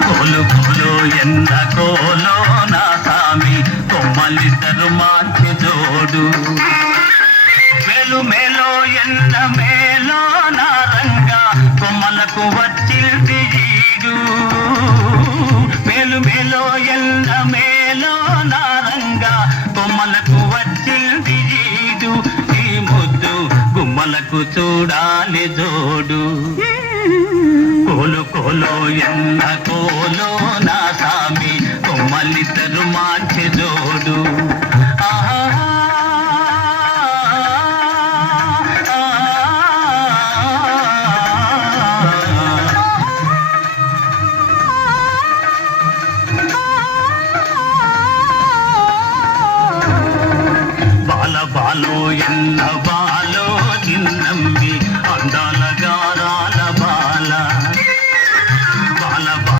కోలు కోలు ఎన్న కోలో నా సామి కొమ్మలిద్దరు మంచి జోడు మేలు మేలో ఎన్న మేలో నా రంగా కొమ్మలకు వచ్చింది ఈడు మేలు మేలో ఎన్న మేలో నా రంగా కొమ్మలకు వచ్చింది ఈడు ఈ ముద్దు గుమ్మలకు చూడాలి జోడు కోలు కోలో ఎన్న కోలో నా సామి కొమ్మలిద్దరు మంచి జోడు బాల బాలో ఎన్న